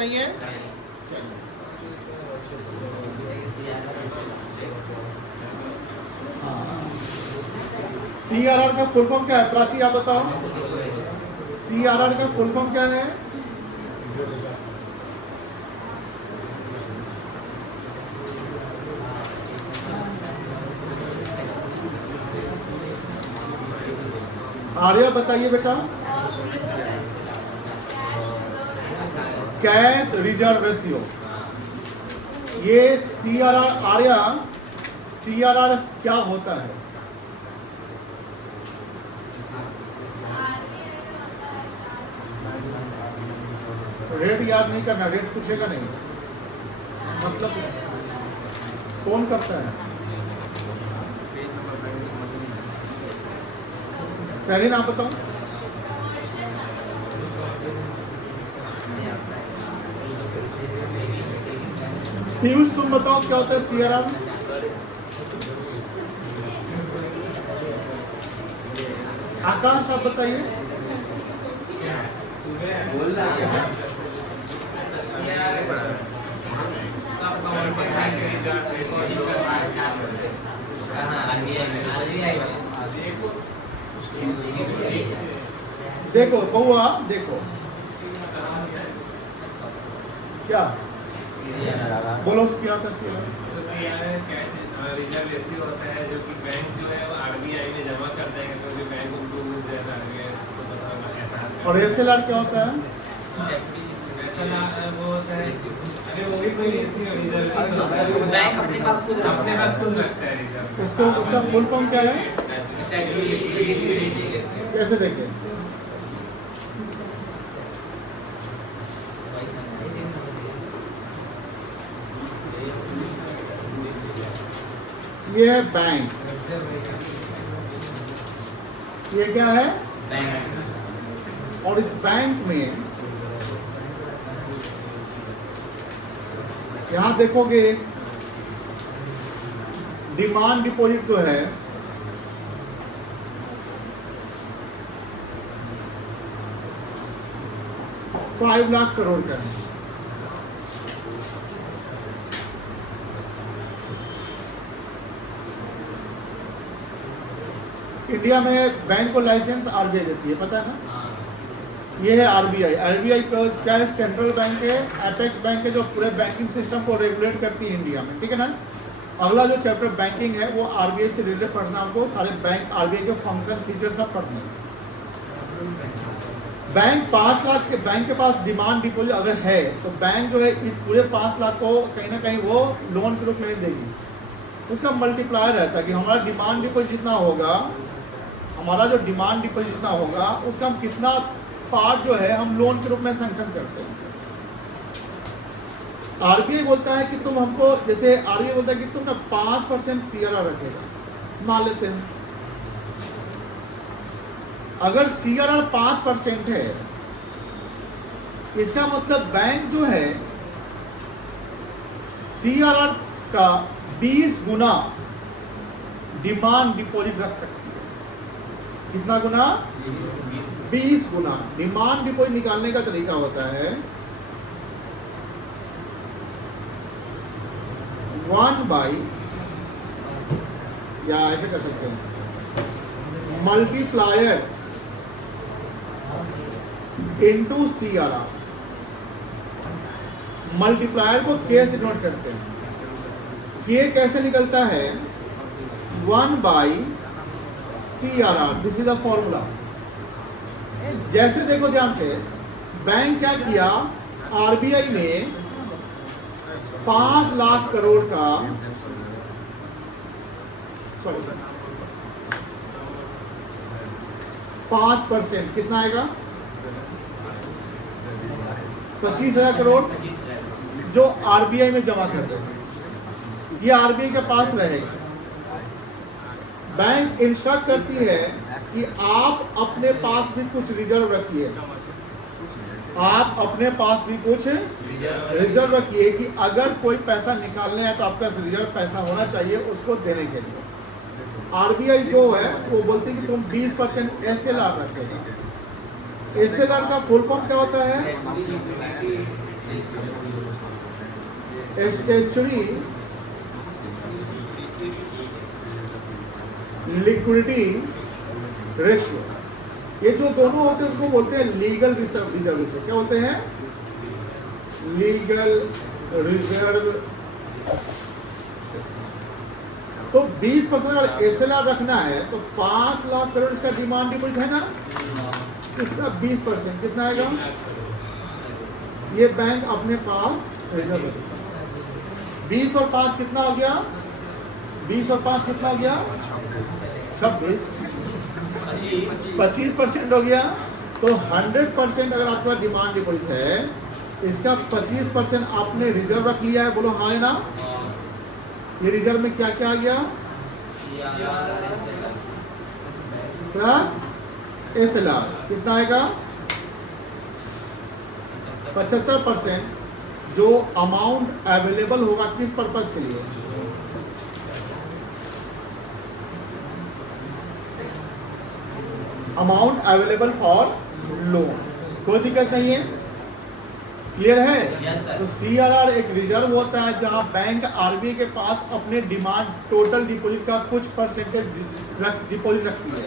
नहीं है? CRR का फुल फॉर्म क्या है? प्राची आप बताओ, CRR का फुल फॉर्म क्या है? आर्या बताइए बेटा। Cash reserve ratio. ये CRR, आर्या CRR क्या होता है? रेट याद नहीं करना, रेट पूछेगा नहीं, मतलब कौन करता है? पहले ना बताओ। पीयूष तुम बताओ क्या होता है CRR? आकाश आप बताइए। देखो बउआ, देखो क्या बोलो क्या होता है CRR? रिजर्व रेशियो होता है जो कि बैंक जो है वो RBI में जमा करते हैं, क्योंकि बैंक उनको देता है ऐसा। और SLR क्या होता है? वो होता है, अरे वो भी कोई रेशियो रिजर्व बैंक अपने पास खुद रखता है रिजर्व। उसको उसका फुल फॉर्म क्या है? कैसे देखें? ये है बैंक, ये क्या है? बैंक। और इस बैंक में यहां देखोगे डिमांड डिपॉजिट जो है ₹5 लाख करोड़ का है। इंडिया में बैंक को लाइसेंस RBI देती है, पता है ना? ये है RBI। RBI का क्या है? सेंट्रल बैंक है, एपेक्स बैंक है, जो पूरे बैंकिंग सिस्टम को रेगुलेट करती है इंडिया में, ठीक है ना? अगला जो चैप्टर बैंकिंग है वो RBI से रिलेटेड पढ़ना, हमको सारे बैंक RBI के फंक्शन फीचर सब पढ़ने हैं। बैंक 5 लाख के बैंक के पास डिमांड डिपॉजिट अगर है तो बैंक जो है इस पूरे 5 लाख को कहीं ना कहीं वो लोन के रूप में देगी। उसका मल्टीप्लायर रहता है कि हमारा डिमांड डिपॉजिट जितना होगा, हमारा जो डिमांड डिपॉजिट जितना होगा उसका हम कितना पार्ट जो है हम लोन के रूप में सैंक्शन करते हैं। RBI बोलता है कि तुम हमको, जैसे RBI बोलता है कि तुम ना 5% CRR रखेगा, मान लेते हैं। अगर CRR 5% है, इसका मतलब बैंक जो है CRR का 20 गुना डिमांड डिपॉजिट रख सकती है। कितना गुना? 20 गुना। डिमांड डिपॉजिट निकालने का तरीका होता है 1 बाई, या ऐसे कर सकते हैं, मल्टीप्लायर इनटू CRR। मल्टीप्लायर को K से डिनोट करते हैं। K कैसे निकलता है? 1 by CRR। This is the formula. जैसे देखो ध्यान से, बैंक क्या किया, RBI ने 5 लाख करोड़ का, सॉरी 5% कितना आएगा? 25,000 करोड़ जो RBI में जमा कर देंगे, ये RBI के पास रहेगा। बैंक इंस्ट्रक्ट करती है कि आप अपने पास भी कुछ रिजर्व रखिए, आप अपने पास भी कुछ रिजर्व रखिए कि अगर कोई पैसा निकालने है तो आपका रिजर्व पैसा होना चाहिए उसको देने के लिए। RBI जो है वो बोलती है कि तुम 20% SLR रखेगा। SLR का फुल फॉर्म क्या होता है? स्टैट्यूटरी लिक्विडिटी रेशियो, ये जो दोनों होते हैं उसको बोलते हैं लीगल रिजर्व रेशियो। क्या बोलते हैं? Legal reserve. तो 20% अगर एसएलआर रखना है तो 5 लाख करोड़ इसका डिमांड डिपॉजिट है ना, इसका 20% कितना आएगा? ये बैंक अपने पास रिजर्व रखता है। 20 और 5 कितना हो गया? 20 और 5 कितना हो गया? 26। 25% हो गया। तो 100% अगर आपका डिमांड डिपॉजिट है, इसका 25% आपने रिजर्व रख लिया है। बोलो हाँ है ना? ये रिजर्व में क्या क्या आ गया? प्लस एसएलआर कितना आएगा? 75% जो अमाउंट अवेलेबल होगा किस पर्पस के लिए? Amount available for loan. कोई दिक्कत नहीं है, क्लियर है? Yes, sir. तो सीआरआर एक रिजर्व होता है जहां बैंक आरबीआई के पास अपने डिमांड टोटल डिपॉजिट का कुछ परसेंटेज डिपॉजिट रखती है।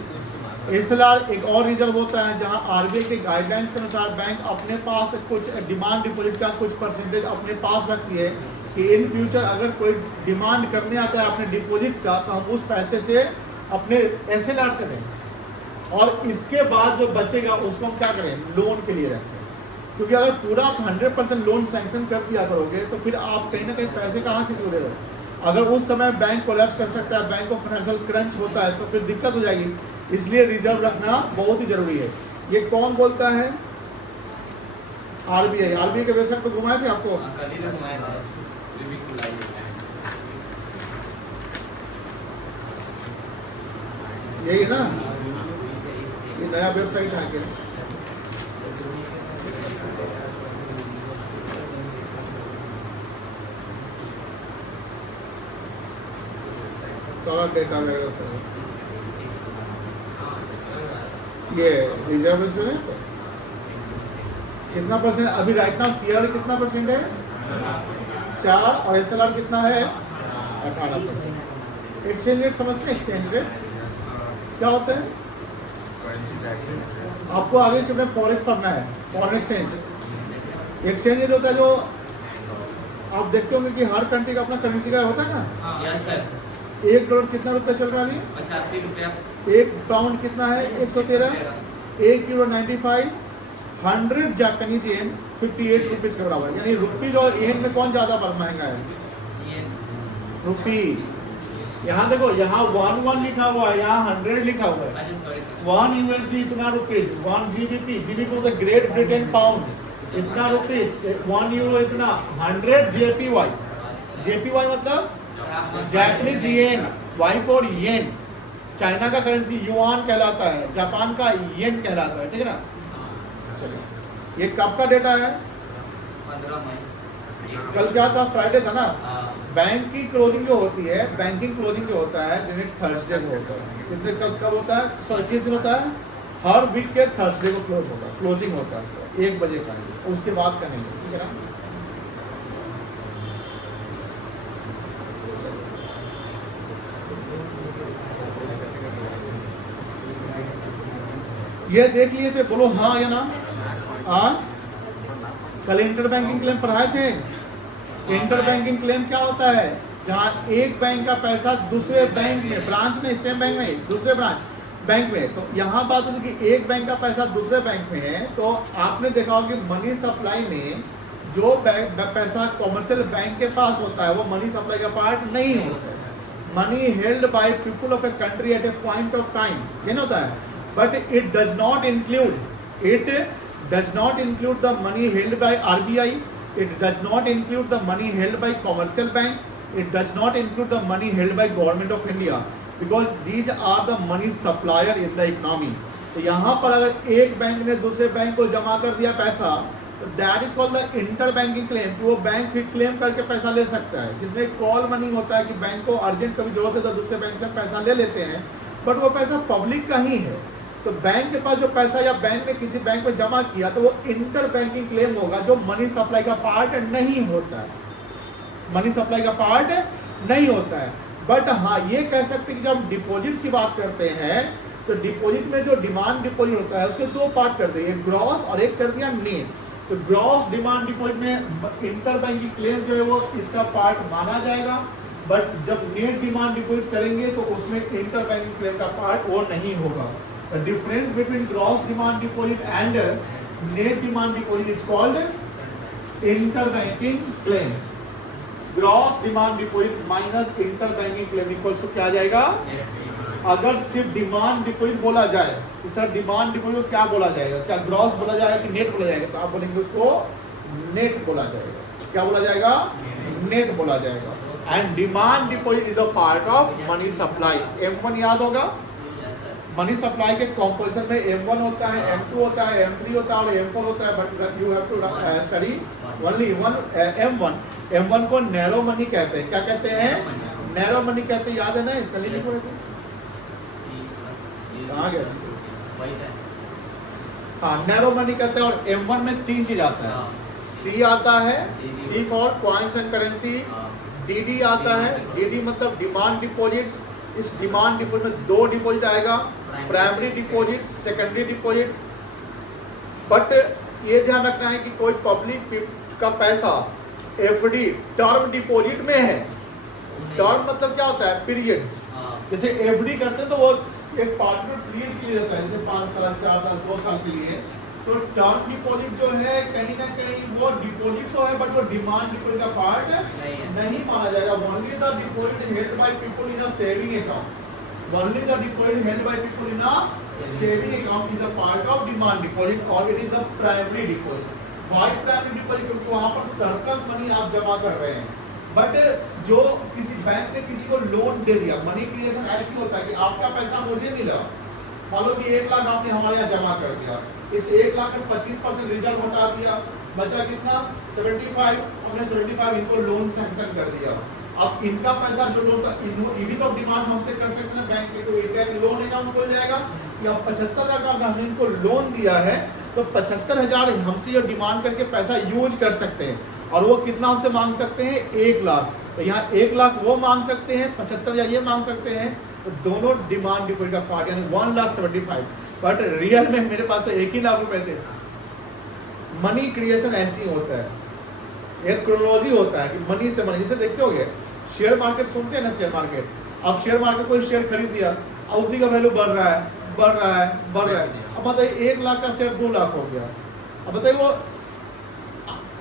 एसएलआर एक और रिजर्व होता है जहां आरबीआई के गाइडलाइंस के अनुसार बैंक अपने पास कुछ डिमांड डिपॉजिट का कुछ परसेंटेज अपने पास रखती है कि इन फ्यूचर अगर कोई डिमांड करने आता है अपने डिपॉजिट्स का तो हम उस पैसे से अपने एसएलआर से दें, और इसके बाद जो बचेगा उसको हम क्या करें? लोन के लिए रखें। क्योंकि अगर पूरा आप 100% लोन सैंक्शन कर दिया करोगे तो फिर आप कहीं ना कहीं पैसे कहाँ किसी को दे रहे हो। अगर उस समय बैंक कोलैप्स कर सकता है, बैंक को फाइनेंशियल क्रंच होता है तो फिर दिक्कत हो जाएगी। इसलिए रिजर्व रखना बहुत ही जरूरी है। ये कौन बोलता है? आरबीआई। आरबीआई के वेबसाइट पर घुमाए थे आपको? यही ना, ये नया वेबसाइट आ गया। सारा डेटा रहेगा सर। ये रिजर्वेशन है कितना परसेंट? अभी राइट नाउ सीआर कितना परसेंट है? 4 और एसएलआर कितना है? 18%। एक्सचेंज रेट समझते हैं? एक्सचेंज रेट क्या होता है? आपको आगे चलकर फॉरेक्स पढ़ना है, फॉरेन एक्सचेंज। एक्सचेंज रेट होता है जो आप देखते होंगे कि हर कंट्री का अपना करेंसी का होता है ना। Yes sir. $1 कितना रुपया चल रहा है? 85 रुपया। 1 पाउंड कितना है? 113। 1 यूरो 95। 100 जापानीज येन 58 रुपीज का बराबर। यानी रुपीज और येन में कौन ज्यादा महंगा है? ये रुपी। यहाँ देखो, यहाँ 1 लिखा हुआ है, यहाँ 100 लिखा हुआ है। अच्छा सॉरी सर। 1 यूएसडी इतना रुपीज, 1 जीबीपी, जीबीपी मतलब ग्रेट ब्रिटेन पाउंड इतना रुपीज, 1 यूरो इतना, 100 जेपीवाई। जेपीवाई मतलब Japanese yen, Y for yen. China का करेंसी युआन कहलाता है, जापान का येन कहलाता है, ठीक है ना। चलिए, ये कब का डेटा है? 15 मई। कल क्या था? फ्राइडे था ना। हाँ। बैंक की क्लोजिंग जो होती है, बैंकिंग क्लोजिंग जो होता है दिन थर्सडे को होता है। कितने कब होता है? सॉरी किस दिन होता है? हर वीक के थर्सडे को क्लोज होता है, क्लोजिंग होता है उसका 1 बजे का। उसके बाद का नहीं, ठीक है ना। ये देख लिए थे? बोलो हाँ या ना। हाँ, कल इंटर बैंकिंग क्लेम पढ़ाए थे। इंटर बैंकिंग क्लेम क्या होता है? जहाँ एक बैंक का पैसा दूसरे बैंक में, ब्रांच में, सेम बैंक में, दूसरे ब्रांच बैंक में। तो यहाँ बात होती है कि एक बैंक का पैसा दूसरे बैंक में है, तो आपने देखा होगा कि मनी सप्लाई में जो बैंक पैसा कॉमर्शियल बैंक के पास होता है वो मनी सप्लाई का पार्ट नहीं होता है। Money held by people of a country at A point of time, ये होता है। But it does not include the money held by RBI, it does not include the money held by commercial bank, it does not include the money held by government of India, because these are the money supplier in the economy. तो यहाँ पर अगर एक bank ने दूसरे bank को जमा कर दिया पैसा, तो that is called the inter banking claim, कि वो बैंक फिर क्लेम करके पैसा ले सकता है। जिसमें कॉल मनी होता है कि बैंक को अर्जेंट कभी जरूरत है तो दूसरे बैंक से पैसा ले लेते हैं, बट वो पैसा पब्लिक का ही है। तो बैंक के पास जो पैसा या बैंक ने किसी बैंक में जमा किया तो वो इंटर बैंकिंग क्लेम होगा, जो मनी सप्लाई का पार्ट नहीं होता है, मनी सप्लाई का पार्ट नहीं होता है। बट हाँ ये कह सकते हैं कि जब हम डिपॉजिट की बात करते हैं तो डिपॉजिट में जो डिमांड डिपॉजिट होता है उसके दो पार्ट कर दिए, एक ग्रॉस और एक कर दिया नेट। तो ग्रॉस डिमांड डिपॉजिट में इंटर बैंकिंग क्लेम जो है वो इसका पार्ट माना जाएगा, बट जब नेट डिमांड डिपॉजिट करेंगे तो उसमें इंटर बैंकिंग क्लेम का पार्ट वो नहीं होगा। The difference between gross demand deposit and net demand deposit is called inter banking claim. Gross demand deposit minus inter banking claim equals to क्या आ जाएगा? अगर सिर्फ डिमांड डिपॉजिट बोला जाए तो सर डिमांड डिपॉजिट को क्या बोला जाएगा, क्या ग्रॉस बोला जाएगा कि नेट बोला जाएगा? तो आप बोलेंगे उसको नेट बोला जाएगा। क्या बोला जाएगा? नेट बोला जाएगा। And demand deposit is a part of money supply. M1 याद होगा, मनी सप्लाई के कॉम्पोजिशन में M1 होता है, M2 होता है, M3 होता है और M4 होता है, but you have to study only M1। M1 को नैरो मनी कहते हैं। क्या कहते हैं? नैरो मनी कहते हैं। याद है ना? कल ही पढ़े थे। कहाँ गया? हाँ नैरो मनी कहते हैं। और M1 में तीन चीज आता है, C आता है, C for coins and currency, DD आता है, DD मतलब डिमांड डिपॉजिट। इस डिमांड डिपॉजिट में दो डिपॉजिट आएगा, primary deposit, secondary deposit. But ये ध्यान रखना है कि कोई पब्लिक का पैसा FD टर्म डिपॉजिट में है। टर्म मतलब क्या होता है? पीरियड। जैसे FD करते हैं तो वो एक पार्टनर पीरियड के लिए रहता है, जैसे 5 साल, 4 साल, 2 साल के लिए। तो टर्म डिपॉजिट जो है कहीं ना कहीं वो डिपॉजिट तो है, बट वो डिमांड डिपॉजिट का पार्ट नहीं माना जाएगा। Only the deposit held by people in a saving account, only the deposit held by people in a saving account is a part of demand deposit और it is the primary deposit. Why primary deposit? क्योंकि वहां पर surplus money आप जमा कर रहे हैं। But जो किसी बैंक ने किसी को लोन दे दिया, मनी क्रिएशन ऐसी होता है कि आपका पैसा मुझे मिला, मान लो कि 1 लाख आपने हमारे यहाँ जमा कर दिया, इस 1 लाख में 25% रिजर्व हटा दिया, बचा कितना? 75। हमने 75 इनको लोन सैंक्शन कर दिया। अब इनका पैसा जो लोन का ये भी तो डिमांड हमसे कर सकते हैं बैंक के, तो इंडिया के लोन अकाउंट खुल जाएगा कि अब 75,000 का हमने इनको लोन दिया है तो 75,000 हमसे जो डिमांड करके पैसा यूज कर सकते हैं। और वो कितना हमसे मांग सकते हैं? 1 लाख। तो यहाँ 1 लाख वो मांग सकते हैं, 75,000 ये मांग सकते हैं। तो दोनों डिमांड डिपॉजिट का पार्ट यानी 1,75,000। बट रियल में मेरे पास तो 1 ही लाख रुपए थे। मनी क्रिएशन ऐसी होता है, एक क्रोनोलॉजी होता है कि मनी से मनी। जैसे देखते होगे शेयर मार्केट, सुनते हैं ना शेयर मार्केट। अब शेयर मार्केट कोई शेयर खरीद दिया, अब उसी का वैल्यू बढ़ रहा है, बढ़ रहा है, बढ़ रहा है। अब बताइए 1 लाख का शेयर 2 लाख हो गया। अब बताइए वो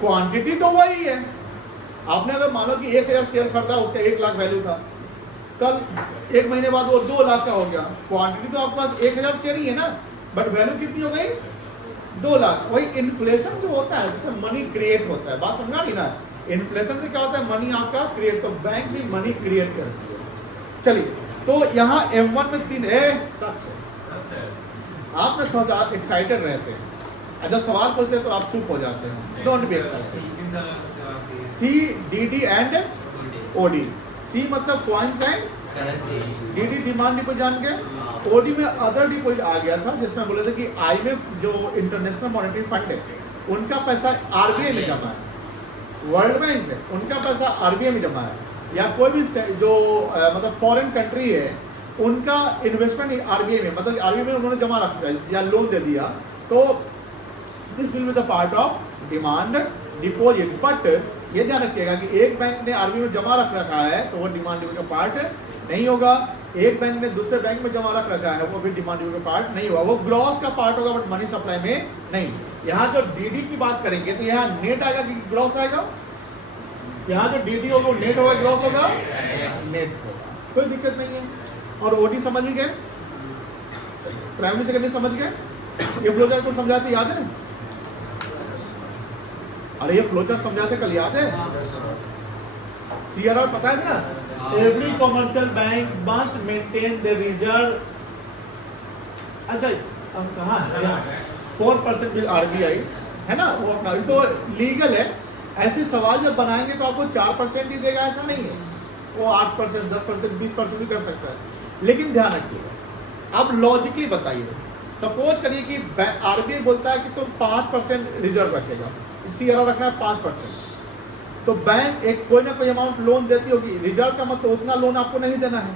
क्वांटिटी तो वही है। आपने अगर मानो कि 1,000 शेयर खरीदा, उसका 1 लाख वैल्यू था, कल 1 महीने बाद वो 2 लाख का हो गया। क्वांटिटी तो आपके पास 1,000 शेयर ही है ना, बट वैल्यू कितनी हो गई? 2 लाख। वही इन्फ्लेशन जो होता है जिससे मनी क्रिएट होता है। बात समझा नहीं ना? इन्फ्लेशन से क्या होता है? मनी आपका क्रिएट। तो बैंक भी मनी क्रिएट करती है। चलिए तो यहाँ M1 में 3 आप में थोड़ा सा एक्साइटेड रहते हैं, जब सवाल पूछते हैं तो आप चुप हो जाते हैं। Don't be excited. C, DD and OD। C मतलब coins and DD demand deposit जान के, OD में अदर डिपॉजिट आ गया था जिसमें बोले थे कि IMF जो इंटरनेशनल मॉनेटरी फंड है उनका पैसा RBI में जमा है, वर्ल्ड बैंक है उनका पैसा RBI में जमा है, या कोई भी जो मतलब फॉरेन कंट्री है उनका इन्वेस्टमेंट RBI में, मतलब RBI में उन्होंने जमा रखा है या लोन दे दिया, तो this will be the part of demand deposit. But ये ध्यान रखिएगा कि एक बैंक ने RBI में जमा रखा है तो वो डिमांड डिपॉजिट का पार्ट नहीं होगा। एक बैंक ने दूसरे बैंक में जमा रखा है वो भी डिमांड डिपॉजिट का पार्ट नहीं होगा, वो ग्रॉस का पार्ट होगा बट मनी सप्लाई में नहीं। यहाँ जो DD की बात करेंगे तो यहाँ नेट आएगा कि ग्रॉस आएगा? यहाँ जो DD होगा वो नेट होगा, ग्रॉस होगा, नेट होगा, कोई दिक्कत नहीं है। और OD समझ गए, प्राइमरी सेकेंडरी समझ गए। ये फ्लोचार्ट को समझाते याद है? अरे ये फ्लोचार्ट समझाते कल याद है? CRR पता है ना? Every commercial bank must maintain the reserve. अच्छा कहाँ है? 4% बिल RBI है ना, वो अपना तो लीगल है। ऐसे सवाल जब बनाएंगे तो आपको 4% ही देगा ऐसा नहीं है, वो 8%, 10%, 20% भी कर सकता है। लेकिन ध्यान रखिएगा, आप लॉजिकली बताइए सपोज करिए कि आरबीआई बोलता है कि तुम 5% रिजर्व रखेगा, CRR रखना है 5%, तो बैंक एक कोई ना कोई अमाउंट लोन देती होगी। रिजर्व का मतलब उतना लोन आपको नहीं देना है,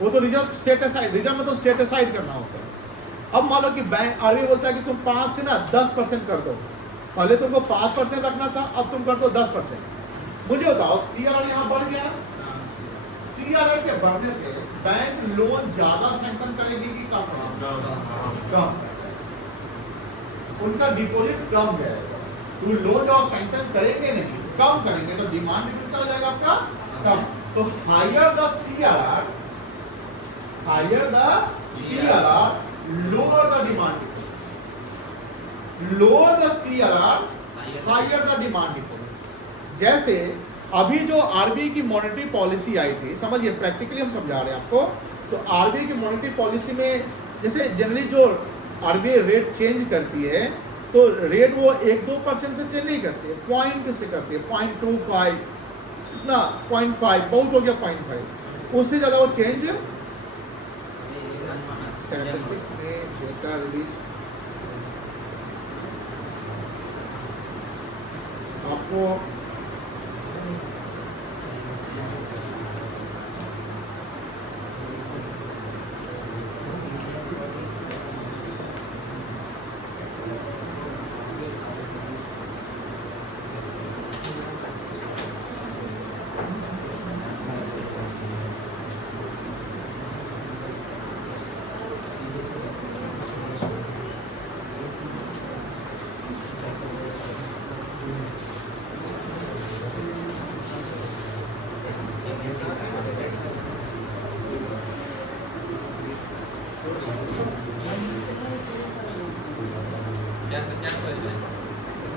वो तो रिजर्व सेट असाइड, रिजर्व में तो सेट असाइड करना होता है। अब मान लो कि बैंक आरबीआई बोलता है कि तुम 5 से ना 10% कर दो, पहले तुमको 5% रखना था, अब तुम कर दो 10%। मुझे बताओ CRR यहाँ बढ़ गया, CRR के बढ़ने से बैंक लोन ज्यादा सैंक्शन करेगी कि कम? कम। उनका डिपॉजिट कम जाएगा, वो लोन और सैंक्शन करेंगे नहीं, कम करेंगे, तो डिमांड कितना हो जाएगा आपका? कम। तो higher the CRR, lower the demand deposit, lower the CRR, higher the demand deposit। जैसे अभी जो आरबीआई की मॉनेटरी पॉलिसी आई थी, समझिए प्रैक्टिकली हम समझा रहे हैं आपको, तो आरबीआई की मॉनेटरी पॉलिसी में जैसे जनरली जो आरबीआई रेट चेंज करती है, तो रेट वो 1-2% से चेंज नहीं करती है, पॉइंट से करती है, 0.25, इतना 0.5 बहुत हो गया, 0.5, उससे ज़्यादा वो चेंज स्टैटिस्टिक्स में डेटा रिलीज आपको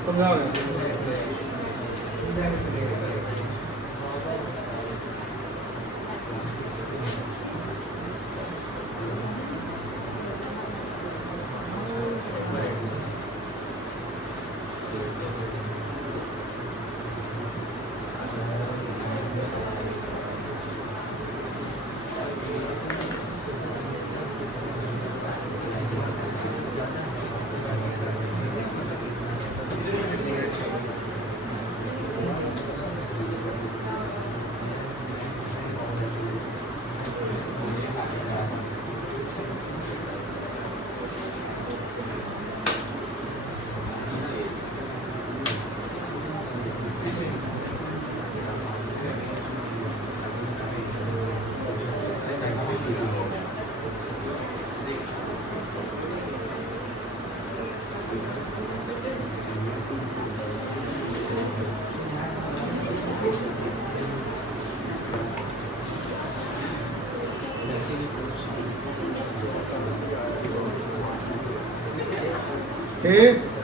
समझा रहे हैं।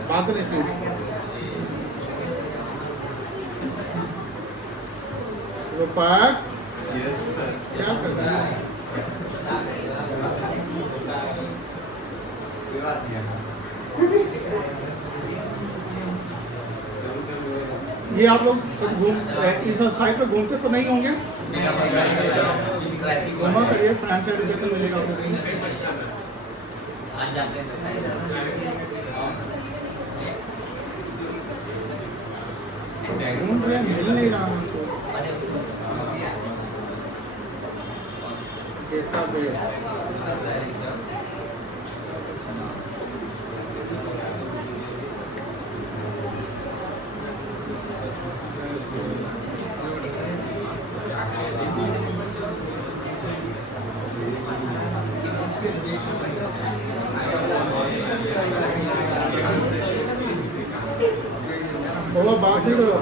बात नहीं प्लीज। रूपक क्या कर रहा है? ये आप लोग इस साइड पे घूमते तो नहीं होंगे? घूमा करिए, फाइनेंशियल एजुकेशन मिलेगा आपको। घूम रहे मिल नहीं रहा हमको डेटाबेस। वो बात नहीं करो।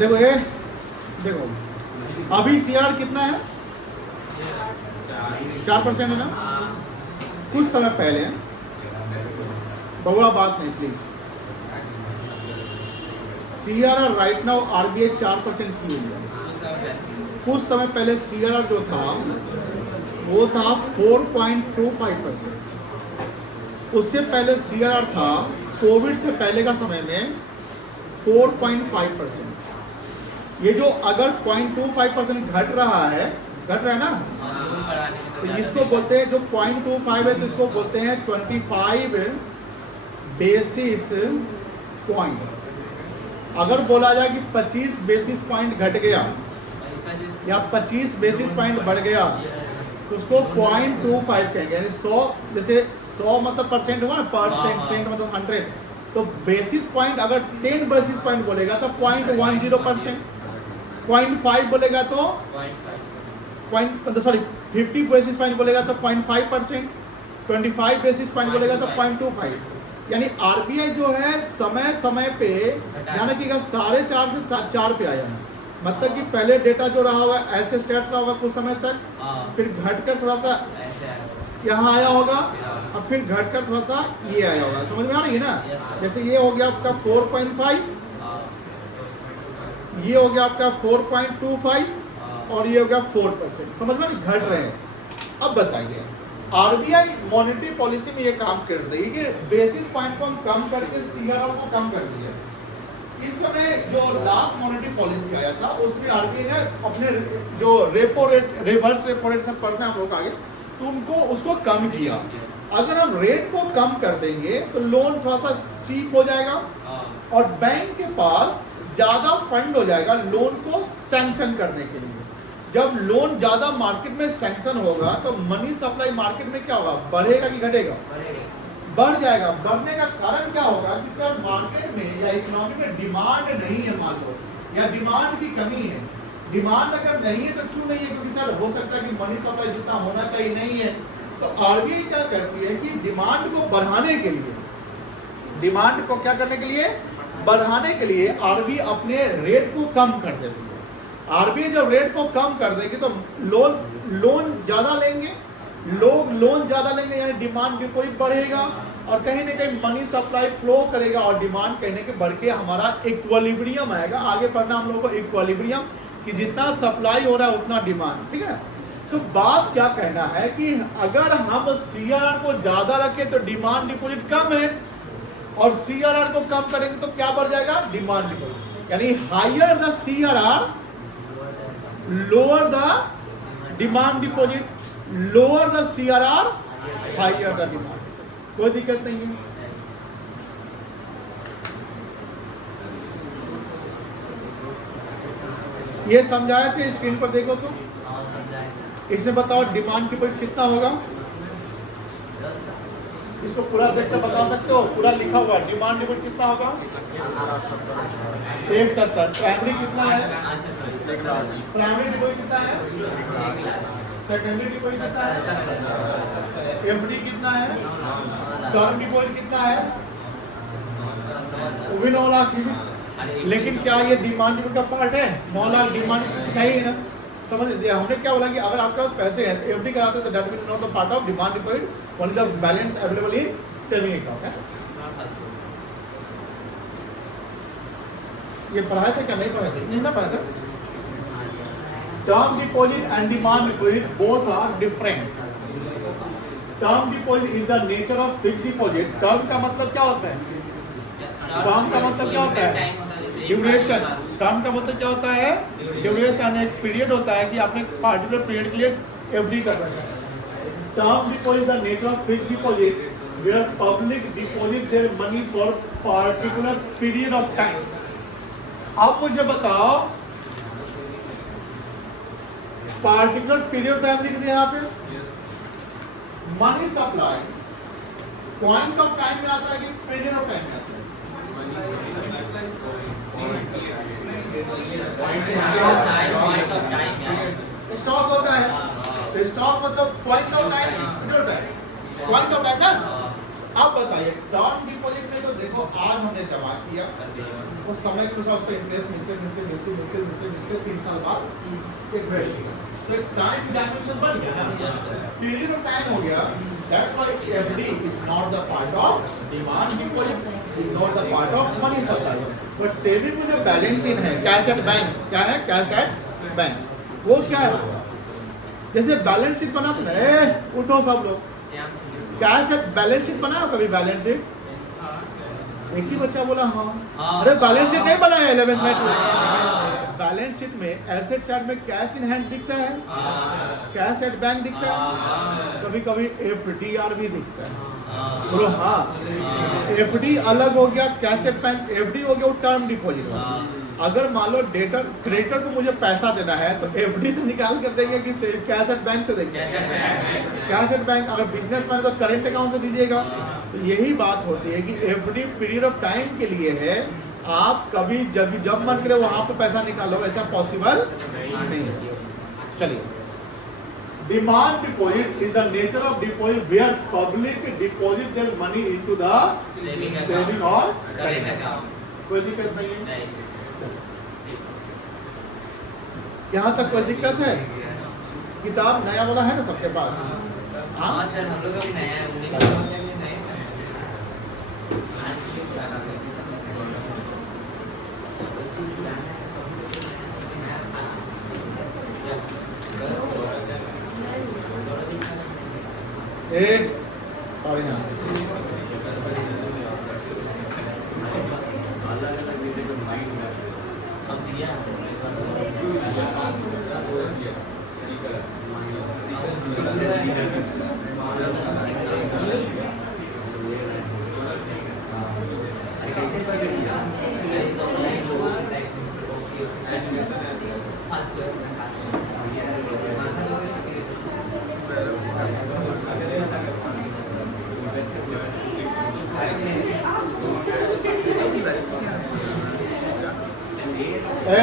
देखो ये देखो अभी CR कितना है? 4% है ना? कुछ समय पहले बहुआ बात नहीं please. CRR right now RBI 4% की हुई है। कुछ समय पहले CRR जो था वो था 4.25%। उससे पहले CRR था कोविड से पहले का समय में 4.5%। ये जो अगर 0.25% घट रहा है ना, तो इसको बोलते हैं, जो 0.25 है तो इसको बोलते हैं 25 बेसिस पॉइंट। अगर बोला जाए कि 25 बेसिस पॉइंट घट गया या 25 बेसिस पॉइंट बढ़ गया तो उसको 0.25 कहेंगे। यानी 100, जैसे 100 मतलब परसेंट हुआ ना, परसेंट मतलब 100, तो बेसिस पॉइंट अगर 10 बेसिस पॉइंट बोलेगा तो 0.10%, 0.5 बोलेगा तो 50 बेसिस पॉइंट बोलेगा तो 0.5%, 25 बेसिस पॉइंट बोलेगा तो 0.25। यानी RBI जो है समय समय पे यानी कि 4.5 से 4 पे आया है। मतलब कि पहले डेटा जो रहा होगा ऐसे स्टेट्स रहा होगा कुछ समय तक, फिर घटकर थोड़ा सा यहाँ आया होगा, अब फिर घटकर थोड़ा सा ये आया होगा। समझ में आ रही है ना? जैसे ये हो गया आपका 4.5, ये हो गया आपका 4.25 और ये हो गया 4%। समझ में घट रहे हैं। अब बताइए RBI मॉनेटरी पॉलिसी में ये काम कर रही है कि बेसिस पॉइंट को हम कम करके CRR को कम कर दिया। इस समय जो लास्ट मॉनेटरी पॉलिसी आया था उसमें RBI ने अपने जो repo rate, reverse repo rate सब पढ़ना हम लोग आगे, तो उनको उसको कम किया। अगर हम रेट को कम कर देंगे तो लोन थोड़ा सा चीप हो जाएगा और बैंक के पास ज्यादा फंड हो जाएगा लोन को सैंक्शन करने के लिए। जब लोन ज्यादा मार्केट में सैंक्शन होगा तो मनी सप्लाई मार्केट में क्या होगा, बढ़ेगा कि घटेगा? बढ़ जाएगा। बढ़ने का कारण क्या होगा कि सर मार्केट में या इकोनॉमी में डिमांड नहीं है, मान लो, या डिमांड की कमी है। डिमांड अगर नहीं है तो क्यों नहीं है? क्योंकि सर हो सकता है कि मनी सप्लाई जितना होना चाहिए नहीं है। तो RBI क्या करती है कि डिमांड को बढ़ाने के लिए, डिमांड को क्या करने के लिए, बढ़ाने के लिए RBI अपने रेट को कम कर देती है। RBI जब रेट को कम कर देगी तो लोन ज्यादा लेंगे, लोग लोन ज्यादा लेंगे, यानी डिमांड डिपॉजिट बढ़ेगा और कहीं ना कहीं मनी सप्लाई फ्लो करेगा और डिमांड कहीं ना कहीं बढ़ के हमारा इक्विलिब्रियम आएगा। आगे पढ़ना हम लोगों को इक्विलिब्रियम, कि जितना सप्लाई हो रहा है उतना डिमांड। ठीक है, तो बात क्या कहना है कि अगर हम CRR को ज्यादा रखें तो डिमांड डिपॉजिट कम है और CRR को कम करेंगे तो क्या बढ़ जाएगा, डिमांड डिपॉजिट। यानी higher the CRR lower the demand deposit, lower the CRR higher the demand। कोई दिक्कत नहीं है। ये समझाया थे, स्क्रीन पर देखो तो इसमें बताओ डिमांड डिपॉजिट कितना होगा। इसको पूरा देखकर बता सकते हो, पूरा लिखा हुआ डिमांड डिपॉजिट कितना होगा, 170। प्राइमरी कितना है, प्राइमरी डिपॉजिट कितना है, सेकेंडरी डिपॉजिट कितना है, FD कितना है, टर्म डिपॉजिट कितना है, वो भी 9 लाख है। लेकिन क्या ये डिमांड डिपॉजिट का पार्ट है? 9 लाख डिमांड नहीं है ना। समझ लीजिए, हमने क्या बोला कि अगर आपके पास पैसे हैं FD कराते हैं तो that will not the part of demand deposit, only the balance available in saving account है। ये पढ़ाए थे क्या, नहीं पढ़ाए थे? नहीं ना पढ़ा था। Term deposit and demand deposit both are different. Term deposit is the nature of fixed deposit. Term का मतलब क्या होता है, टर्म का मतलब क्या होता है, ड्यूरेशन। टर्म का मतलब क्या होता है, ड्यूरेशन। एक पीरियड होता है कि आपने पार्टिकुलर पीरियड के लिए FD कर रखा है। Term deposit the nature of fixed deposit where public deposit their money for particular period of time. आप मुझे बताओ, पार्टिकुलर पीरियड टाइम लिख दिया यहाँ पे। Money supply point of time में आता है कि पीरियड ऑफ टाइम में आता है? स्टॉक होता है तो स्टॉक मतलब point of time, period time, point of time ना। आप बताइए टर्म डिपॉजिट में तो देखो आज हमने जमा किया, उस समय के अनुसार उससे इंटरेस्ट मिलते 3 साल बाद एक तो एक टाइम डायमेंशन बन गया ना, पीरियड ऑफ टाइम हो गया। That's why FD is not the part of demand deposit, is not the part of money supply. But saving में जो बैलेंस इन है, कैश एट बैंक, क्या है कैश एट बैंक, वो क्या है? जैसे बैलेंस शीट बना तो ना, उठो सब लोग, कैश एट बैलेंस शीट बनाओ कभी? बैलेंस शीट एक ही बच्चा बोला हाँ। अरे बैलेंस शीट नहीं बनाया 11th में। बैलेंस शीट में एसेट साइड में कैश इन हैंड दिखता है, कैश एट बैंक दिखता है, कभी कभी एफडीआर भी दिखता है। बोलो हाँ। एफडी अलग हो गया, कैश एट बैंक। एफडी हो गया वो टर्म डिपॉजिट। अगर मान लो डेटर क्रेडिटर को मुझे पैसा देना है तो एफडी से निकाल कर देंगे कि कैश एट बैंक से देंगे? Cash at bank. अगर बिजनेस मैन तो करेंट अकाउंट से दीजिएगा। तो यही बात होती है कि एफडी पीरियड ऑफ टाइम के लिए है, आप कभी जब मन करे वहां पे पैसा निकालो, ऐसा पॉसिबल नहीं है। चलिए, demand deposit is the nature of deposit where public deposit their money into the saving और करेंट अकाउंट। कोई दिक्कत नहीं है? यहाँ तक कोई दिक्कत है? किताब नया वाला है ना सबके पास? हाँ सर, हम लोग का भी नया है। और यहाँ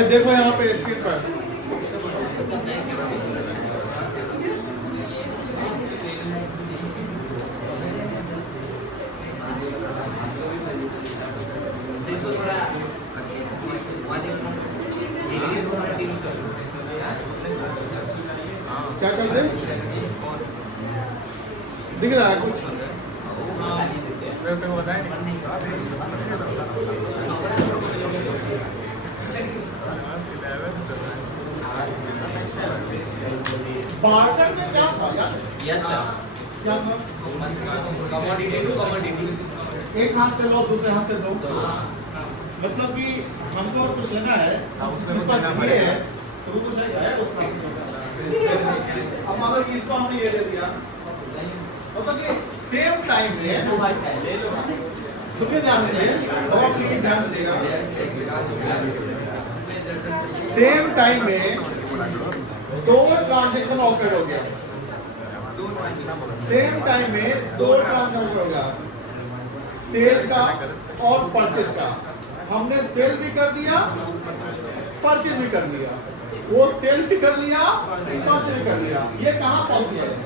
देखो यहाँ पे स्क्रीन पर क्या करते दिख रहा है कुछ? बार्टर में क्या था यार? यस सर, क्या था? Commodity to commodity. एक हाथ से लो, दूसरे हाथ से दो। मतलब कि हमको और कुछ लेना है, ये है तो कुछ है उसका। अब अगर इसको हमने ये दे दिया, मतलब कि सेम टाइम में, सुनिए ध्यान से, और प्लीज ध्यान से देगा, सेम टाइम में दो ट्रांजैक्शन ऑफर हो गया। सेम टाइम में दो ट्रांजैक्शन हो गया, सेल का और परचेज का। हमने सेल भी कर दिया, परचेज भी कर लिया। वो सेल भी कर लिया, परचेज भी कर लिया। ये कहाँ पॉसिबल है?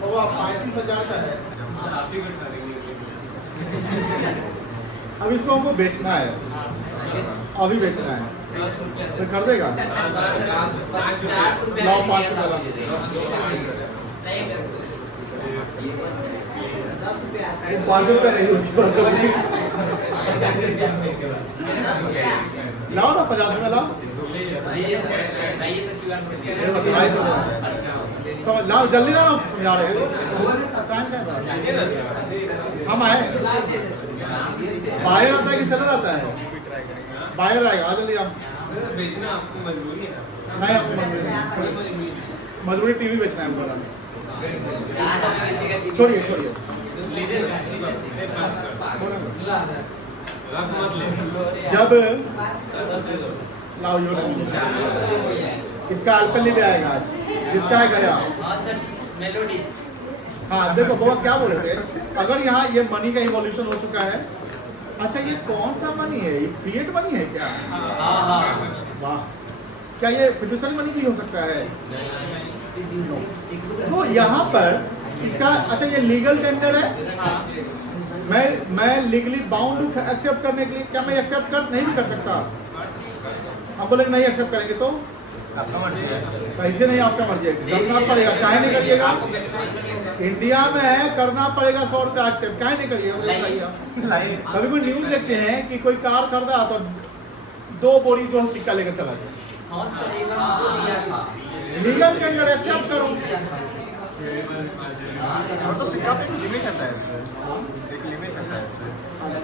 वो 35,000 का है। अब इसको हमको बेचना है, अभी बेचना है, तो कर देगा? लाओ 5 रुपया नहीं, उसके पास लाओ ना 50 रुपया लाओ। समझ लाओ, जल्दी लाओ, समझा रहे हैं। हम आए, बायर आता है कि सेलर आता है? बायर आएगा, आ जल्दी आप। बेचना आपको मजबूरी है? नहीं, आपको मजबूरी, मजबूरी टीवी बेचना है हमको। छोड़िए छोड़िए, जब लाओ इसका अल्पन भी आएगा आज, जिसका है गया। हाँ सर, मेलोडी। हाँ देखो बाबा क्या बोले थे, अगर यहाँ ये मनी का इवोल्यूशन हो चुका है। अच्छा ये कौन सा मनी है? ये फिएट मनी है क्या? वाह, क्या ये फिडुशियरी मनी भी हो सकता है? तो यहाँ पर इसका, अच्छा ये लीगल टेंडर है, मैं लीगली बाउंड हूँ एक्सेप्ट करने के लिए। क्या मैं एक्सेप्ट कर नहीं भी कर सकता? हम बोलेंगे नहीं एक्सेप्ट करेंगे तो कैसे नहीं, आपका मर्जी है, करना पड़ेगा, काहे नहीं करिएगा? इंडिया में है, करना पड़ेगा 100 रुपया एक्सेप्ट, काहे नहीं करिएगा? बताइए। कभी कोई न्यूज देखते हैं कि कोई कार खरीदा तो 2 बोरी जो सिक्का लेकर चला गया। और सर एक बार हमको दिया था लीगल के अंदर एक्सेप्ट करो। और तो सिक्का पे लिमिट है शायद, एक लिमिट है शायद।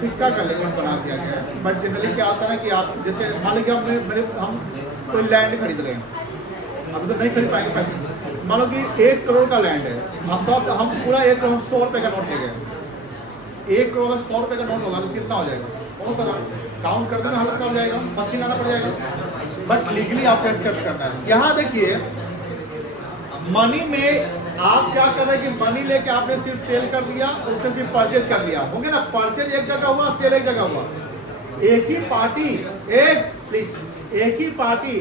सिक्का का लिमिट बना दिया गया है, बट जनरली क्या होता है ना कि आप जैसे मान लीजिए हम कोई लैंड खरीद रहे हैं, अभी तो नहीं खरीद पाएंगे पैसे, मान लो कि 1 करोड़ का लैंड है और सब हम पूरा 1 करोड़ 100 रुपये का नोट ले गए। 1 करोड़ 100 रुपये का नोट होगा तो कितना हो जाएगा? बहुत सारा काउंट करने में हालत का हो जाएगा, मशीन लाना पड़ जाएगा। बट लीगली आपको एक्सेप्ट करना है। यहाँ देखिए मनी में आप क्या कर रहे हैं कि मनी लेके आपने सिर्फ सेल कर दिया, उसने सिर्फ परचेज कर लिया, हो गया ना? परचेज एक जगह हुआ, सेल एक जगह हुआ। एक ही पार्टी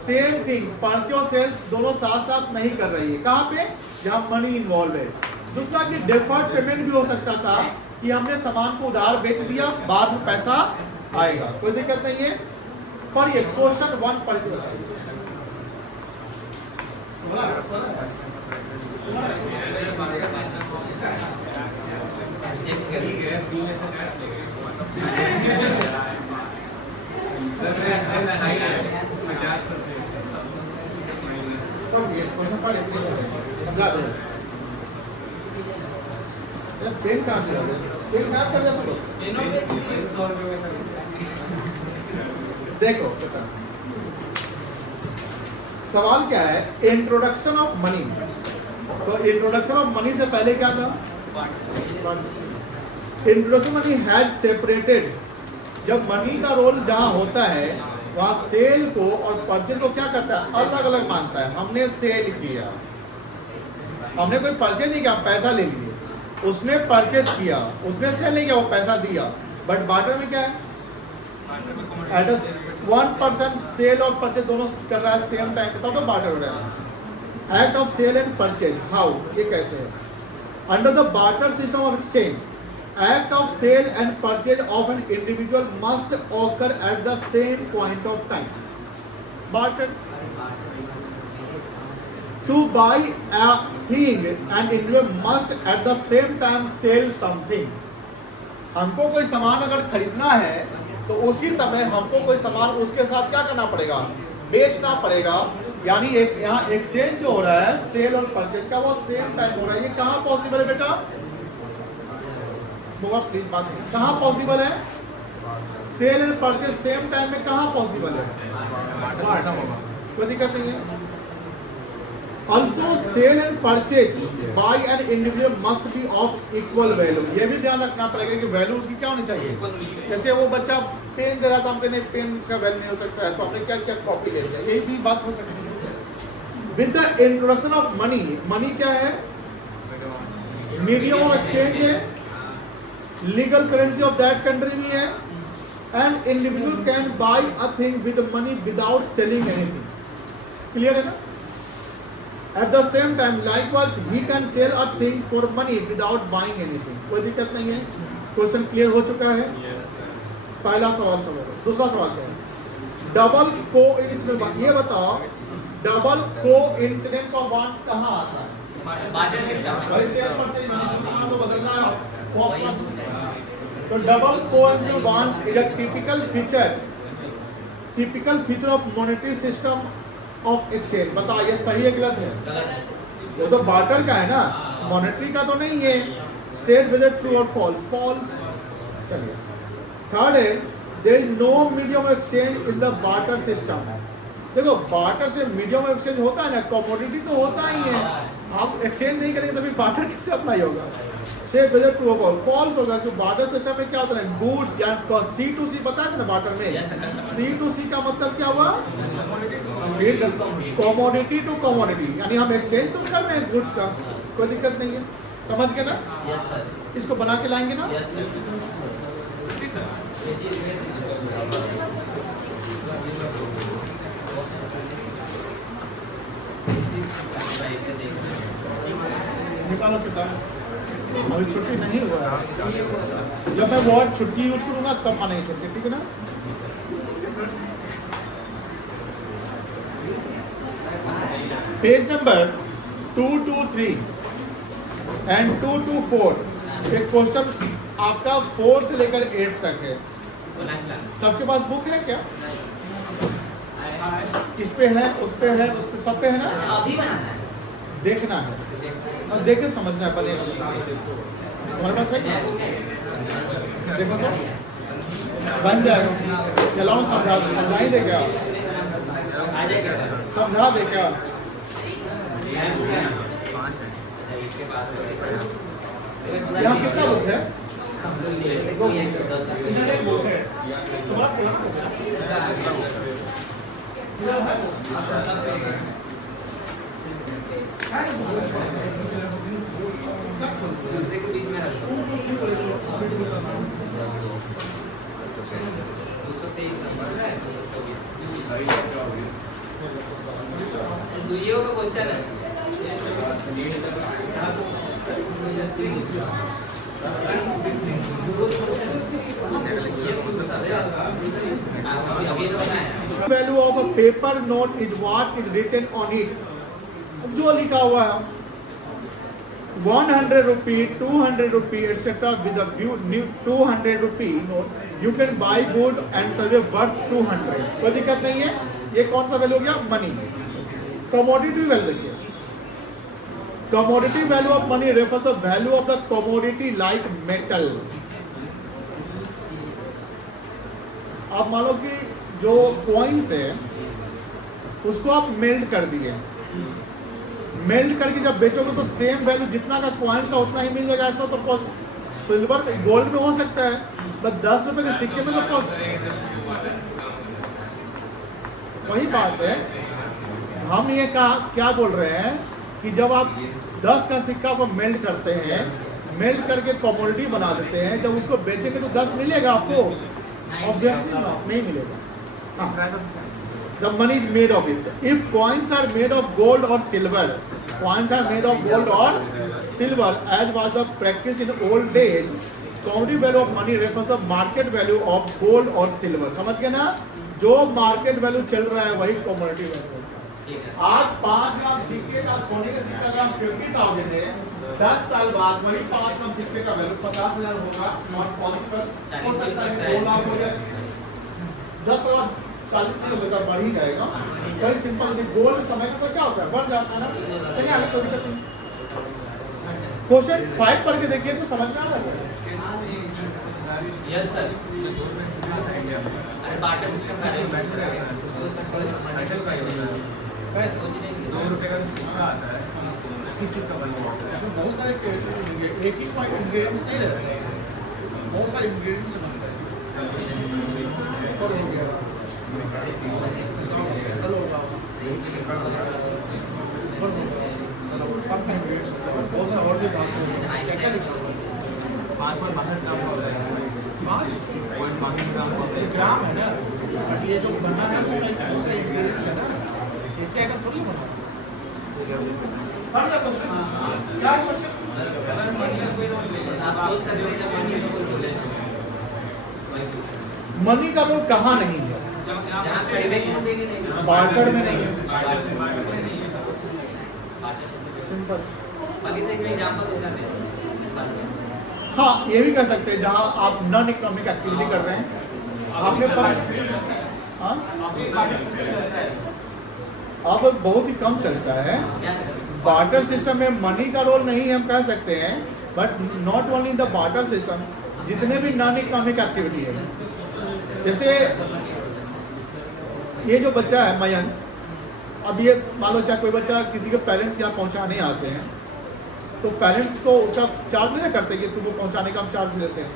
सेम थिंग, परचेज और सेल दोनों साथ साथ नहीं कर रही है। कहाँ पे? जहाँ मनी इन्वॉल्व है। दूसरा कि डेफर्ड पेमेंट भी हो सकता था कि हमने सामान को उधार बेच दिया, बाद में पैसा आएगा, कोई दिक्कत नहीं है। पर ये क्वेश्चन 1 पढ़ के बताइए। पेन कहाँ चला गया? पेन कहाँ कर दिया तुम लोग? देखो सवाल क्या है, इंट्रोडक्शन ऑफ मनी। तो इंट्रोडक्शन ऑफ मनी से पहले क्या था? Introduction money has separated. जब मनी का रोल जहां होता है वहां सेल को और परचेज को क्या करता है? अलग अलग मानता है। हमने सेल किया, हमने कोई परचेज नहीं किया, पैसा ले लिए, उसने परचेज किया, उसने सेल नहीं किया, वो पैसा दिया। बट बार्टर में क्या है? एट 1% सेल और परचेज दोनों कर रहा है सेम टाइम, तब तो बार्टर हो रहा है। Act of sale and purchase, how? ये कैसे है? Under the barter system of exchange, act of sale and purchase of an individual must occur at the same point of time. Barter. To buy a thing, an individual must at the same time sell something. हमको कोई सामान अगर खरीदना है तो उसी समय हमको कोई सामान उसके साथ क्या करना पड़ेगा? बेचना पड़ेगा। यानी एक यहाँ एक्सचेंज जो हो रहा है सेल और परचेज का, वो सेम टाइम हो रहा है। ये कहाँ पॉसिबल है बेटा? प्लीज बात कहाँ पॉसिबल है? Sale and purchase same time में कहाँ पॉसिबल है? कोई दिक्कत नहीं है। Also sale and purchase by an individual must be of equal value. ये भी ध्यान रखना पड़ेगा कि वैल्यू उसकी क्या होनी चाहिए। जैसे वो बच्चा पेन दे रहा था, हमने नहीं, पेन का वैल्यू नहीं हो सकता है, तो हमने क्या क्या कॉपी ले लिया, यही भी बात हो सकती है। With the introduction of money, money क्या है? मीडियम ऑफ एक्सचेंज है, legal currency of that country भी है, and individual can buy a thing with money without selling anything. Clear है ना? At the same time likewise he can sell a thing for money without buying anything. कोई दिक्कत नहीं है। Question clear हो चुका है? पहला सवाल समझो। दूसरा सवाल क्या है? डबल को इंसिडेंस। ये बताओ डबल को इंसिडेंस ऑफ वांट्स कहाँ आता है? बार्टर सिस्टम तो बदलना है। तो double coincidence wants is a typical feature of monetary system of exchange. बताओ ये सही है गलत है? वो तो बार्टर का है ना, मॉनेटरी का तो नहीं है। स्टेट विद ट्रू और फॉल्स। फॉल्स। चलिए थर्ड है, there is no medium of exchange in the barter system. देखो बार्टर से मीडियम ऑफ एक्सचेंज होता है ना, कमोडिटी तो होता ही है। आप एक्सचेंज नहीं करेंगे तभी बार्टर कैसे अप्लाई होगा? सेट विद ट्रू और फॉल्स होगा। जो बार्टर सिस्टम में क्या होता है? गुड्स या C2C पता है ना बार्टर में? C2C का मतलब क्या हुआ? कमोडिटी टू कमोडिटी, यानी हम एक्सचेंज तो कर रहे हैं गुड्स का। कोई दिक्कत नहीं है, समझ गए ना? Yes sir. इसको बना के लाएंगे ना? Yes sir. निकालो किताब। अभी छुट्टी नहीं हुआ है। जब मैं वर्ड छुट्टी यूज करूंगा तब मानेंगे छुट्टी, ठीक है ना? पेज नंबर 223 एंड 224 एक क्वेश्चन आपका 4 से लेकर 8 तक है। सबके पास बुक है क्या? इस पे है, उस पे है, उस पे, सब पे है ना? अभी बनाना है। देखना है और देख के समझना है पहले। तुम्हारे पास है क्या? देखो तो बन जाएगा। चलाओ, समझा ही दे क्या? समझा दे क्या? यहाँ कितना बुक है? इधर एक बुक है। तुम्हारा पूरा बुक है? पूरा है? दुइयों का क्वेश्चन है। Value of a paper note is what is written on it. जो लिखा हुआ है 100 rupee, 200 rupee etcetera with a view 200 rupee note you can buy good and service worth 200। कोई दिक्कत नहीं है। ये कौन सा वैल्यू हो गया? मनी। कमोडिटी वैल्यू देखिए, commodity value of money refer the value of the commodity like metal. आप मान लो कि जो कॉइन्स है उसको आप मेल्ट कर दिए, मेल्ट करके जब बेचोगे तो सेम वैल्यू जितना का कॉइन था उतना ही मिल जाएगा। ऐसा तो सिल्वर गोल्ड में हो सकता है, बस 10 रुपए के सिक्के में तो वही बात है। हम ये क्या बोल रहे हैं कि जब आप 10 का सिक्का को मेल्ट करते हैं, मेल्ट करके कमोडिटी बना देते हैं, जब उसको बेचेंगे तो 10 मिलेगा आपको? ऑब्वियसली नहीं मिलेगा। The money is made of it. If coins are made of gold or silver, coins are made of gold or silver, as was the practice in old days. Commodity value of money refers to the market value of gold or silver. समझ गए ना? जो market value चल रहा है वही commodity value. आज 5 ग्राम सिक्के का, सोने का सिक्का का 50,000 है, 10 साल बाद वही 5 ग्राम सिक्के का वैल्यू 50,000 होगा। Not possible. हो सकता है 2 लाख हो जाए, 10 लाख 40 नहीं हो सकता, बढ़ ही जाएगा। वही सिंपल गोल्ड समय के साथ क्या होता है? बढ़ जाता है ना। चलिए आगे कोई दिक्कत नहीं। क्वेश्चन 5 पढ़ के देखिए तो समझ में आ जाएगा। Yes sir. अरे बाटा सिस्टम का है। 2 रुपए का सिक्का आता है, किस चीज़ का बना हुआ होता है? इसमें बहुत सारे एक ही इंग्रेडिएंट्स नहीं रहते हैं, बहुत सारे इंग्रेडिएंट्स बनते हैं। बहुत सारा और भी बात है। क्या लिखा हुआ है? 5.62 ग्राम होता है। 5.62 ग्राम होता है। ग्राम है ना, बट ये जो बनना है उसमें दूसरे इंग्रेडिएंट्स है ना, एक आइटम थोड़ी बना। क्या क्वेश्चन? आप सोच सकते हैं जब मनी को बोले मनी का लोग कहाँ नहीं है? जहाँ खरीदे नहीं, बार्टर में नहीं है। सिंपल। बाकी से एक एग्जांपल दे सकते हैं। हाँ, ये भी कर सकते हैं जहाँ आप नॉन इकोनॉमिक एक्टिविटी कर रहे हैं। आपके पास हाँ अब बहुत ही कम चलता है। बार्टर सिस्टम में मनी का रोल नहीं है, हम कह सकते हैं, but not only in the barter system, जितने भी नॉन इकोनॉमिक एक्टिविटी है, जैसे ये जो बच्चा है मयंक, अब ये मान लो चाहे कोई बच्चा किसी के पेरेंट्स यहाँ पहुँचाने आते हैं तो पेरेंट्स तो उसका चार्ज नहीं ना करते कि तुमको पहुँचाने का हम चार्ज भी देते हैं।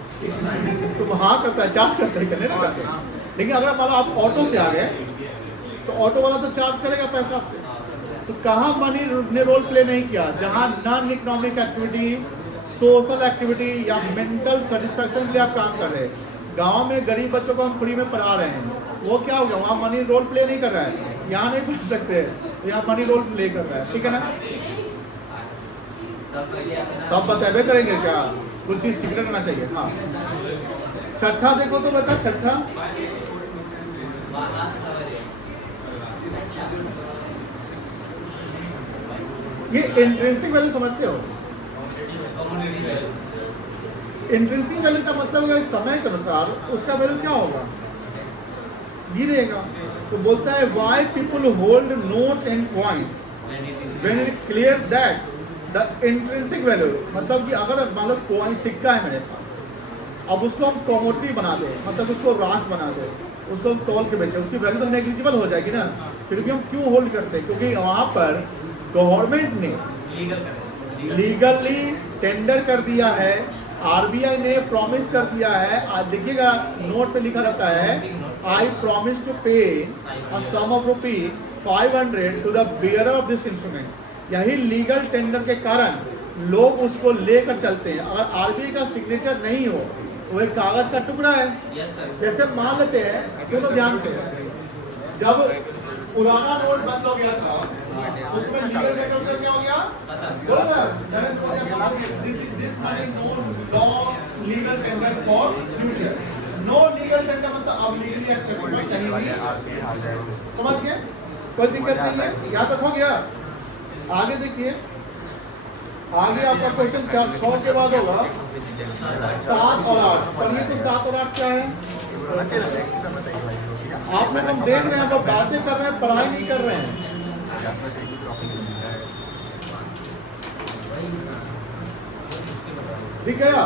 तुम हाँ करता है, चार्ज करता है, करने ना करते हैं। लेकिन अगर मान लो आप ऑटो से आ गए तो ऑटो वाला तो चार्ज करेगा पैसा आपसे। तो कहाँ मनी ने रोल प्ले नहीं किया? जहाँ non economic activity, social activity या मेंटल सेटिस्फैक्शन के लिए आप काम कर रहे हैं। गांव में गरीब बच्चों को हम फ्री में पढ़ा रहे हैं, वो क्या हो गया? वहाँ मनी रोल प्ले नहीं कर रहा है। यहाँ नहीं पढ़ सकते, तो यहाँ मनी रोल प्ले कर रहा है। ठीक है ना? सब बतेबे करेंगे क्या? कुछ चीज सीख लेना चाहिए। हाँ, छठा देखो तो बेटा, छठा ये इंट्रिंसिक वैल्यू समझते हो? इंट्रिंसिक वैल्यू का मतलब है समय के अनुसार उसका वैल्यू क्या होगा, ये रहेगा। तो बोलता है why people hold notes and coins when it clear that the intrinsic value, मतलब कि अगर मान लो कॉइन सिक्का है मेरे पास, अब उसको हम कमोडिटी बना दें, मतलब उसको राख बना दें, उसको हम तौल के बेचें, उसकी वैल्यू तो नेग्लिजिबल हो जाएगी ना। क्योंकि हम क्यों होल्ड करते हैं, क्योंकि वहाँ पर गवर्नमेंट ने लीगली टेंडर कर दिया है, आरबीआई ने प्रॉमिस कर दिया है। आज देखिएगा नोट पे लिखा रहता है आई promise to pay a sum of rupee 500 to the bearer of this instrument. यही लीगल टेंडर के कारण लोग उसको लेकर चलते हैं। अगर आरबीआई का सिग्नेचर नहीं हो, वो एक कागज का टुकड़ा है। जैसे मान लेते हैं, सुनो ध्यान से, जब पुराना नोट बंद हो गया था, उसमें लीगल टेंडर से क्या हो गया, this law legal tender for future. No legal tender मतलब अब लीगली एक्सेप्टेबल कहीं भी, समझ गए? कोई दिक्कत नहीं है, यहाँ तक हो गया। आगे देखिए, आगे आपका क्वेश्चन 6 के बाद होगा 7 और 8। पढ़िए तो 7 और 8 क्या है? आप लोग हम देख रहे हैं, हम बातें कर रहे हैं, पढ़ाई नहीं कर रहे हैं। दिख गया?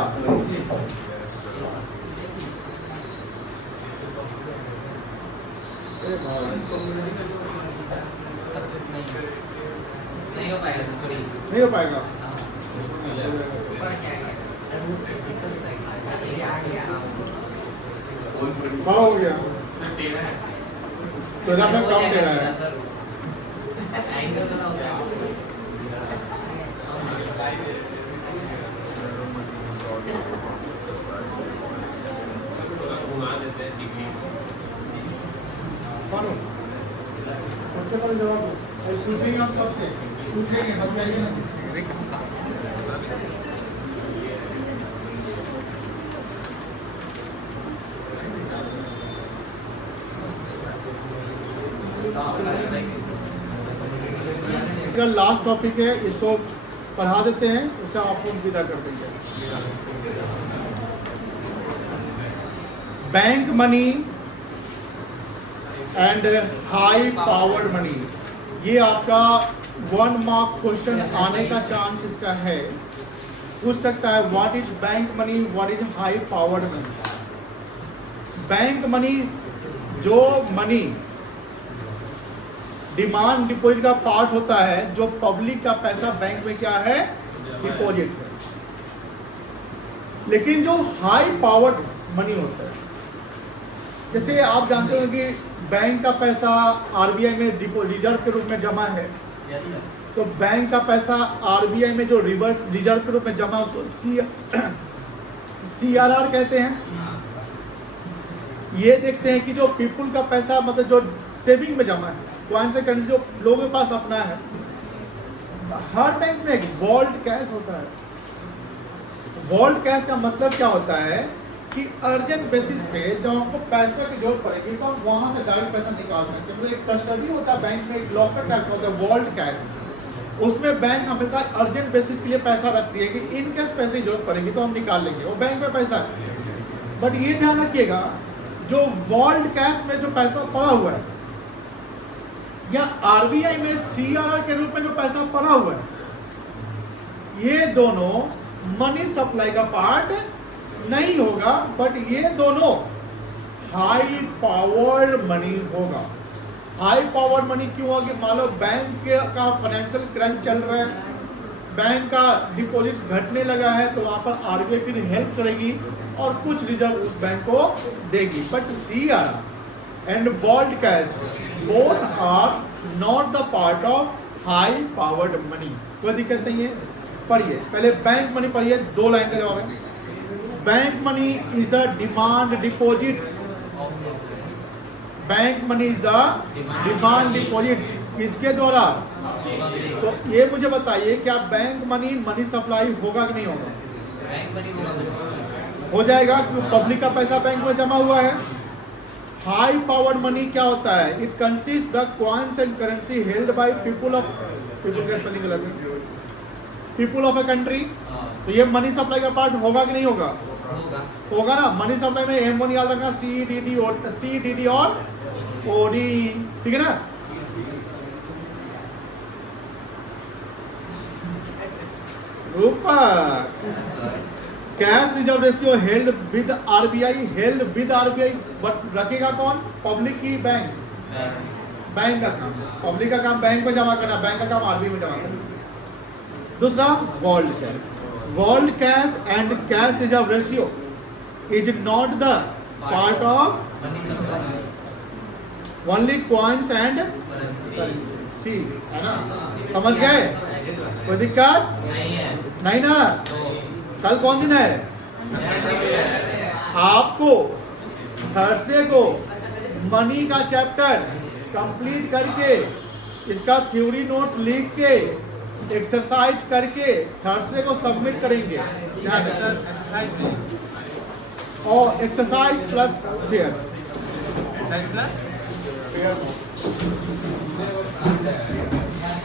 नहीं हो पाएगा, नहीं हो पाएगा। बड़ा हो गया तो फिर कम दे रहा है। घुमा देते हैं डिग्री सबसे पहले जवाब पूछेंगे, हम सबसे पूछेंगे, हम कहेंगे ना लास्ट टॉपिक है, इसको पढ़ा देते हैं, उसका आपको विदा कर देंगे। Bank money and high powered money, ये आपका 1 मार्क क्वेश्चन आने का चांस इसका है। पूछ सकता है what is bank money, what is high powered money. Bank money जो मनी डिमांड डिपॉजिट का पार्ट होता है, जो पब्लिक का पैसा बैंक में क्या है, डिपॉजिट है। लेकिन जो हाई पावर्ड मनी होता है, जैसे आप जानते हो कि बैंक का पैसा आरबीआई में रिजर्व के रूप में जमा है, तो बैंक का पैसा आरबीआई में जो रिजर्व के रूप में जमा है उसको सीआरआर कहते हैं। ये देखते हैं कि जो पीपुल का पैसा मतलब जो सेविंग में जमा है, कौन से करेंसी जो लोगों के पास अपना है, हर बैंक में एक वॉल्ट कैश होता है। वॉल्ट कैश का मतलब क्या होता है कि अर्जेंट बेसिस पे जब आपको पैसे की जरूरत पड़ेगी तो आप वहां से डायरेक्ट पैसा निकाल सकते हैं। एक कस्टडी होता है बैंक में, एक लॉकर टाइप होता है वॉल्ट कैश। उसमें बैंक हमेशा अर्जेंट बेसिस के लिए पैसा रखती है कि इन केस पैसे की जरूरत पड़ेगी तो हम निकाल लेंगे, वो बैंक में पैसा है। बट ये ध्यान रखिएगा, जो वॉल्ट कैश में जो पैसा पड़ा हुआ है या आरबीआई में सीआरआर के रूप में जो पैसा पड़ा हुआ है, ये दोनों मनी सप्लाई का पार्ट नहीं होगा, बट ये दोनों हाई पावर्ड मनी होगा। हाई पावर्ड मनी क्यों होगी? मान लो बैंक का फाइनेंशियल क्रंच चल रहा है, बैंक का डिपॉजिट्स घटने लगा है, तो वहां पर आरबीआई फिर हेल्प करेगी और कुछ रिजर्व उस बैंक को देगी। But CRR and vault cash both are not the part of high powered money। कोई दिक्कत नहीं है, पढ़िए पहले बैंक मनी पढ़िए, 2 लाइन का जवाब है। Bank money is the demand deposits, bank money is the demand deposits, किसके द्वारा? तो ये मुझे बताइए क्या बैंक मनी मनी सप्लाई होगा कि नहीं होगा? बैंक मनी होगा, हो जाएगा, क्योंकि पब्लिक का पैसा बैंक में जमा हुआ है। हाई पावर्ड मनी क्या होता है? It consist the coins and currency held by people of, people का स्पेलिंग गलत है, पीपुल ऑफ ए कंट्री, तो ये मनी सप्लाई का पार्ट होगा कि नहीं होगा? होगा। होगा ना। मनी सप्लाई में M1 याद रखना, CDD और OD, ठीक है ना। रूपक, cash reserve ratio held with RBI, but रखेगा कौन? पब्लिक की बैंक, बैंक का काम, पब्लिक का काम बैंक में जमा करना, बैंक का काम RBI में जमा करना। दूसरा world cash and cash reserve ratio is not the part of only coins and C, है ना। समझ गए? कोई दिक्कत नहीं है। नहीं ना। कल कौन दिन है? आपको थर्सडे को मनी का चैप्टर कंप्लीट करके, इसका थ्योरी नोट्स लिख के, एक्सरसाइज करके थर्सडे को सबमिट करेंगे। ध्यान रखिए। और एक्सरसाइज प्लस फेयर,